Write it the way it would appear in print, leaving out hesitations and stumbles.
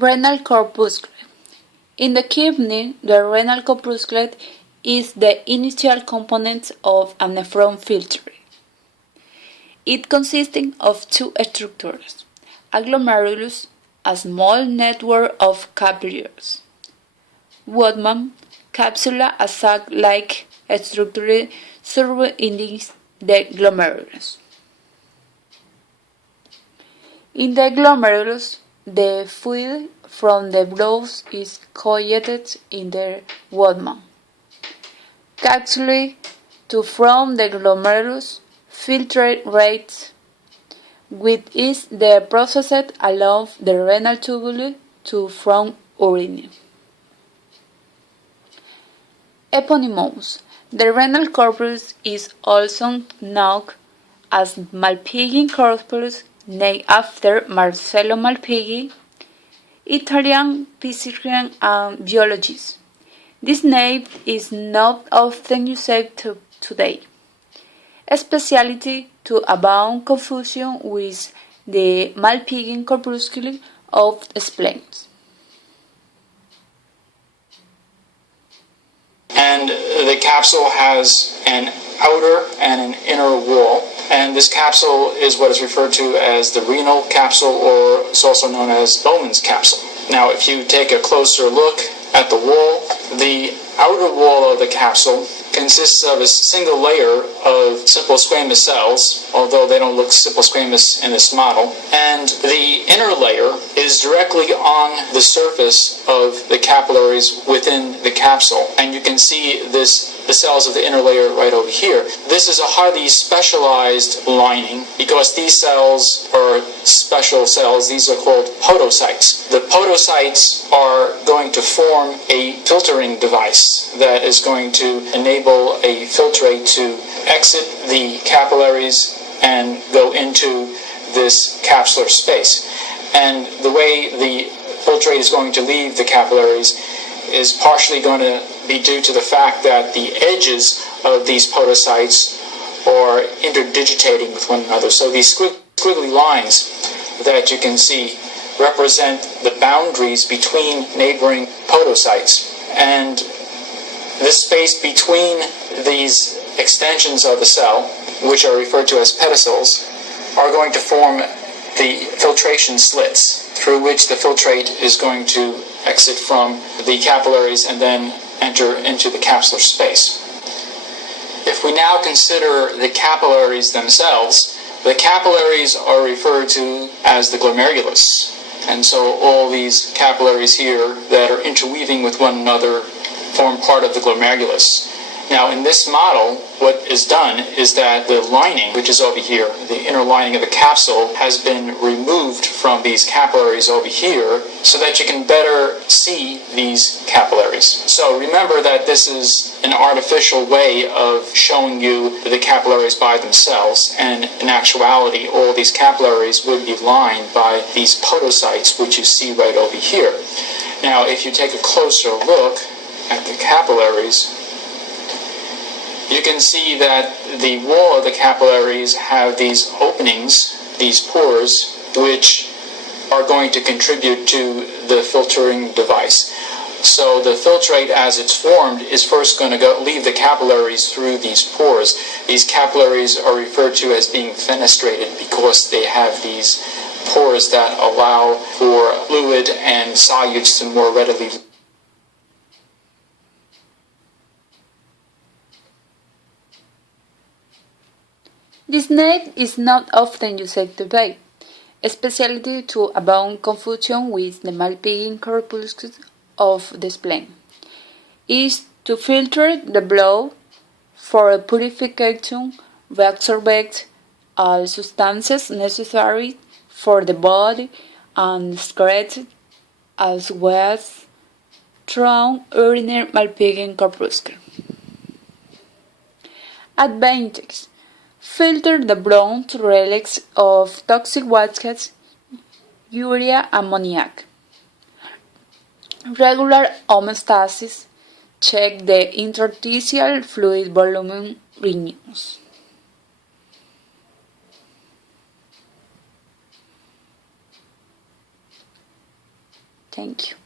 Renal corpuscle. In the kidney, the renal corpuscle is the initial component of a nephron filter. It consisting of two structures: a glomerulus, a small network of capillaries; Woodman, capsula, a sac-like structure surrounding the glomerulus. In the glomerulus, the fluid from the blood is collected in the Woodman capsule to from the glomerulus filtrate rate, which is the process along the renal tubule to from urine. Eponymous. The renal corpus is also known as Malpighi corpus, named after Marcello Malpighi, Italian physician and biologist. This name is not often used today, especially to avoid confusion with the Malpighi corpuscle of spleens. And the capsule has an outer and an inner wall, and this capsule is what is referred to as the renal capsule, or it's also known as Bowman's capsule. Now, if you take a closer look at the wall, the outer wall of the capsule consists of a single layer of simple squamous cells, although they don't look simple squamous in this model, and the inner layer is directly on the surface of the capillaries within the capsule, and you can see the cells of the inner layer right over here. This is a highly specialized lining because these cells are special cells. These are called podocytes. The podocytes are going to form a filtering device that is going to enable a filtrate to exit the capillaries and go into this capsular space. And the way the filtrate is going to leave the capillaries is partially going to be due to the fact that the edges of these podocytes are interdigitating with one another. So these squiggly lines that you can see represent the boundaries between neighboring podocytes. And this space between these extensions of the cell, which are referred to as pedicels, are going to form the filtration slits through which the filtrate is going to exit from the capillaries and then enter into the capsular space. If we now consider the capillaries themselves, the capillaries are referred to as the glomerulus. And so all these capillaries here that are interweaving with one another form part of the glomerulus. Now, in this model, what is done is that the lining, which is over here, the inner lining of the capsule, has been removed from these capillaries over here so that you can better see these capillaries. So remember that this is an artificial way of showing you the capillaries by themselves, and in actuality, all these capillaries would be lined by these podocytes, which you see right over here. Now, if you take a closer look at the capillaries, you can see that the wall of the capillaries have these openings, these pores, which are going to contribute to the filtering device. So the filtrate, as it's formed, is first going to leave the capillaries through these pores. These capillaries are referred to as being fenestrated because they have these pores that allow for fluid and solutes to more readily. This name is not often used today, especially to avoid confusion with the Malpighi corpuscle of the spleen. It is to filter the blood for purification, reabsorb all substances necessary for the body, and excrete as waste from urinary Malpighi corpuscle. Advantage: filter the blood to release of toxic wastes, urea, ammoniac. Regular homeostasis. Check the interstitial fluid volume renews. Thank you.